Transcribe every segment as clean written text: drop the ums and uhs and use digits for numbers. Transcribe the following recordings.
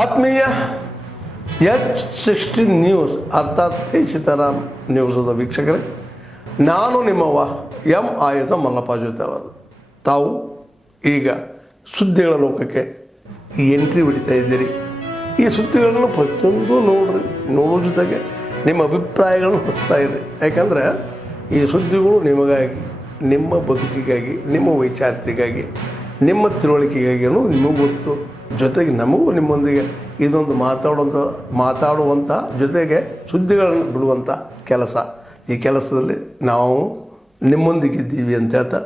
ಆತ್ಮೀಯ H16 news ಅರ್ಥಾತ್ ಸೀತಾರಾಮ್ ನ್ಯೂಸದ ವೀಕ್ಷಕರೇ, ನಾನು ನಿಮ್ಮವ ಎಂ ಆಯುಧ ಮಲ್ಲಪ್ಪ ಜೊತೆ ಅವರು. ತಾವು ಈಗ ಸುದ್ದಿಗಳ ಲೋಕಕ್ಕೆ ಎಂಟ್ರಿ ಹೊಡಿತಾ ಇದ್ದೀರಿ. ಈ ಸುದ್ದಿಗಳನ್ನು ಪ್ರತಿಯೊಂದು ನೋಡೋ ಜೊತೆಗೆ ನಿಮ್ಮ ಅಭಿಪ್ರಾಯಗಳನ್ನು ಹಚ್ತಾ ಇರಿ. ಯಾಕಂದರೆ ಈ ಸುದ್ದಿಗಳು ನಿಮಗಾಗಿ, ನಿಮ್ಮ ಬದುಕಿಗಾಗಿ, ನಿಮ್ಮ ವೈಚಾರಿಕೆಗಾಗಿ, ನಿಮ್ಮ ತಿಳುವಳಿಕೆಗಾಗಿಯೂ ನಿಮಗೂ ಗೊತ್ತು. ಜೊತೆಗೆ ನಮಗೂ ನಿಮ್ಮೊಂದಿಗೆ ಇದೊಂದು ಮಾತಾಡುವಂಥ ಜೊತೆಗೆ ಸುದ್ದಿಗಳನ್ನು ಬಿಡುವಂಥ ಕೆಲಸ. ಈ ಕೆಲಸದಲ್ಲಿ ನಾವು ನಿಮ್ಮೊಂದಿಗಿದ್ದೀವಿ ಅಂತ ಹೇಳ್ತಾ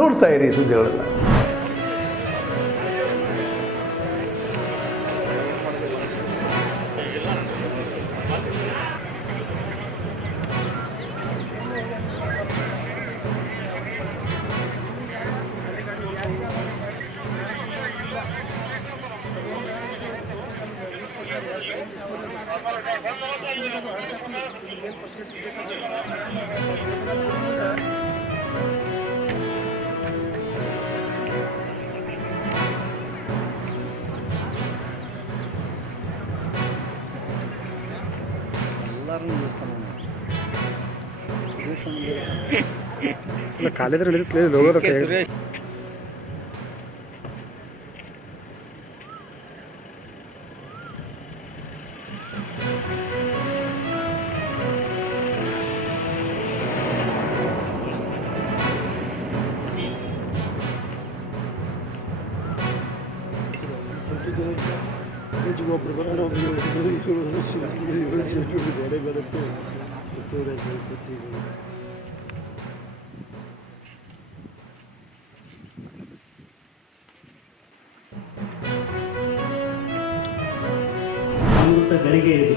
ನೋಡ್ತಾ ಇರಿ ಸುದ್ದಿಗಳನ್ನು. ಕಾಲೇಜ್ ಹೋಗೋದಕ್ಕೆ ಅಮೃತ ಗಳಿಗೆ ಇದು.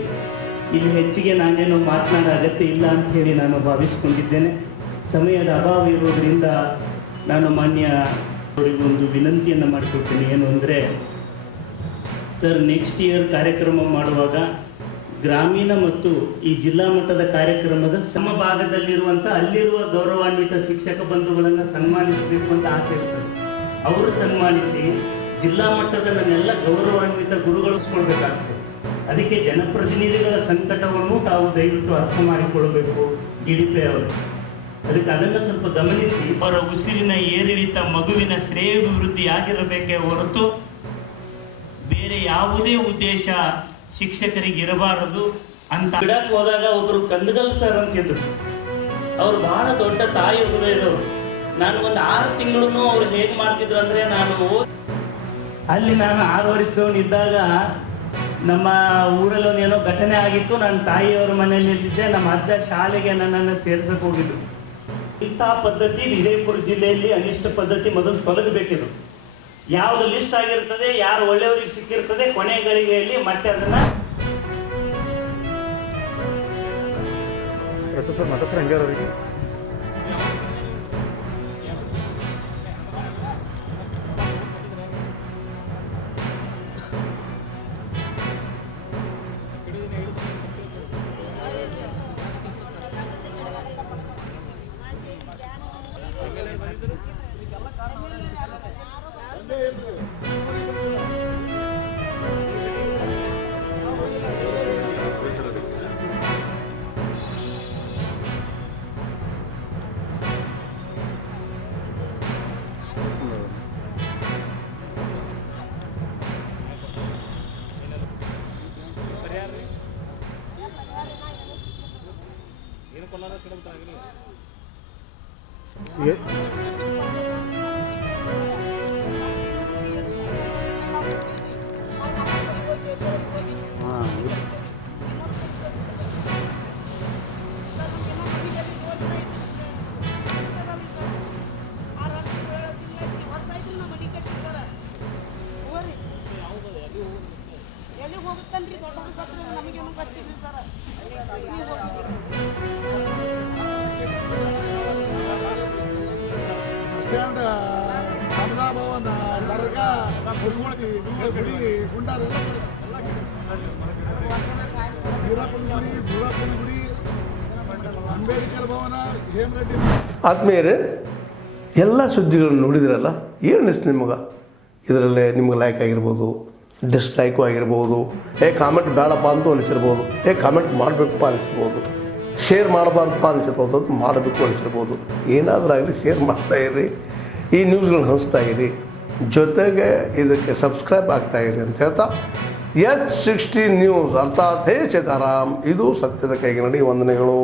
ಇಲ್ಲಿ ಹೆಚ್ಚಿಗೆ ನಾನೇನು ಮಾತನಾಡೋ ಅಗತ್ಯ ಇಲ್ಲ ಅಂತ ಹೇಳಿ ನಾನು ಭಾವಿಸಿಕೊಂಡಿದ್ದೇನೆ. ಸಮಯದ ಅಭಾವ ಇರೋದರಿಂದ ನಾನು ಮಾನ್ಯ ಒಂದು ವಿನಂತಿಯನ್ನು ಮಾಡಿಕೊಡ್ತೀನಿ. ಏನು ಅಂದರೆ, ಸರ್, ನೆಕ್ಸ್ಟ್ ಇಯರ್ ಕಾರ್ಯಕ್ರಮ ಮಾಡುವಾಗ ಗ್ರಾಮೀಣ ಮತ್ತು ಈ ಜಿಲ್ಲಾ ಮಟ್ಟದ ಕಾರ್ಯಕ್ರಮದ ಸಮಭಾಗದಲ್ಲಿರುವಂಥ ಅಲ್ಲಿರುವ ಗೌರವಾನ್ವಿತ ಶಿಕ್ಷಕ ಬಂಧುಗಳನ್ನು ಸನ್ಮಾನಿಸಬೇಕು ಅಂತ ಆಸೆ ಇರ್ತದೆ. ಅವರು ಸನ್ಮಾನಿಸಿ ಜಿಲ್ಲಾ ಮಟ್ಟದ ನನ್ನೆಲ್ಲ ಗೌರವಾನ್ವಿತ ಗುರುಗಳಿಸ್ಕೊಳ್ಬೇಕಾಗ್ತದೆ. ಅದಕ್ಕೆ ಜನಪ್ರತಿನಿಧಿಗಳ ಸಂಕಟವನ್ನು ತಾವು ದಯವಿಟ್ಟು ಅರ್ಥ ಮಾಡಿಕೊಳ್ಳಬೇಕು. DDP ಅವರು ಅದಕ್ಕೆ ಅದನ್ನು ಸ್ವಲ್ಪ ಗಮನಿಸಿ, ಅವರ ಉಸಿರಿನ ಏರಿಳಿತ ಮಗುವಿನ ಶ್ರೇಯಾಭಿವೃದ್ಧಿ ಆಗಿರಬೇಕೇ ಹೊರತು ಬೇರೆ ಯಾವುದೇ ಉದ್ದೇಶ ಶಿಕ್ಷಕರಿಗೆ ಇರಬಾರದು ಅಂತ. ಬಿಡಕ್ಕೆ ಹೋದಾಗ ಒಬ್ಬರು ಕಂದಗಲ್ ಸರ್ ಅಂತಿದ್ರು. ಅವ್ರು ಬಹಳ ದೊಡ್ಡ ತಾಯಿ ಹೃದಯದವರು. ನಾನು ಒಂದು 6 ತಿಂಗಳು ಅವ್ರು ಹೇಗೆ ಮಾಡ್ತಿದ್ರು ಅಂದರೆ, ಅಲ್ಲಿ ನಾನು 6 ವರ್ಷದವನಿದ್ದಾಗ ನಮ್ಮ ಊರಲ್ಲಿ ಒಂದೇನೋ ಘಟನೆ ಆಗಿತ್ತು. ನನ್ನ ತಾಯಿಯವರ ಮನೆಯಲ್ಲಿ ಇದ್ದಿದ್ದೆ. ನಮ್ಮ ಅಜ್ಜ ಶಾಲೆಗೆ ನನ್ನನ್ನು ಸೇರ್ಸಕ್ಕೆ ಹೋಗಿದ್ದು. ಇಂಥ ಪದ್ಧತಿ ವಿಜಯಪುರ ಜಿಲ್ಲೆಯಲ್ಲಿ ಅನಿಷ್ಟ ಪದ್ಧತಿ ಮೊದಲು ತೊಲಗಬೇಕಿದ್ರು. ಯಾವುದು ಲಿಸ್ಟ್ ಆಗಿರ್ತದೆ, ಯಾರು ಒಳ್ಳೆಯವರಿಗೆ ಸಿಕ್ಕಿರ್ತದೆ, ಕೊನೆ ಗಳಿಗೆಯಲ್ಲಿ ಮತ್ತೆ ಅದನ್ನ ಹಂಗೆ ಹೋಗುತ್ತನ್ರಿ ದೊಡ್ಡದು ಗೊತ್ತಿಲ್ಲ, ನಮಗೇನು ಗೊತ್ತಿಲ್ಲ ಸರ್. ಸ್ಟ್ಯಾಂಡ್ ಸಮದಾ ಭವನ ದರ್ಗಾ ಗುಡಿ ಗುಂಡಾರೆಲ್ಲ ವೀರಪ್ಪನ ಗುಡಿ ಅಂಬೇಡ್ಕರ್ ಭವನ ಹೇಮರೆಡ್ಡಿ. ಆತ್ಮೀಯರೇ, ಎಲ್ಲ ಸುದ್ದಿಗಳನ್ನು ನೋಡಿದ್ರಲ್ಲ, ಏನು ಅನಿಸ್ತು ನಿಮಗೆ? ಇದರಲ್ಲೇ ನಿಮ್ಗೆ ಲೈಕ್ ಆಗಿರ್ಬೋದು, ಡಿಸ್ಲೈಕು ಆಗಿರ್ಬೋದು, ಕಾಮೆಂಟ್ ಬೇಡಪ್ಪ ಅಂತ ಅನಿಸಿರ್ಬೋದು, ಕಾಮೆಂಟ್ ಮಾಡಬೇಕಪ್ಪ ಅನಿಸಿರ್ಬೋದು, ಶೇರ್ ಮಾಡಬಾರ್ದಪ್ಪ ಅನಿಸಿರ್ಬೋದು, ಅದು ಮಾಡಬೇಕು ಅನಿಸಿರ್ಬೋದು. ಏನಾದರೂ ಆಗಲಿ ಶೇರ್ ಮಾಡ್ತಾಯಿರಿ, ಈ ನ್ಯೂಸ್ಗಳನ್ನ ಹಂಚ್ತಾಯಿರಿ, ಜೊತೆಗೆ ಇದಕ್ಕೆ ಸಬ್ಸ್ಕ್ರೈಬ್ ಆಗ್ತಾಯಿರಿ ಅಂತ ಹೇಳ್ತಾ H16 ನ್ಯೂಸ್ ಅರ್ಥಾತ್ ಹೇ ಸೀತಾರಾಮ್, ಇದು ಸತ್ಯದ ಕೈಗೆ ನಡಿ. ವಂದನೆಗಳು.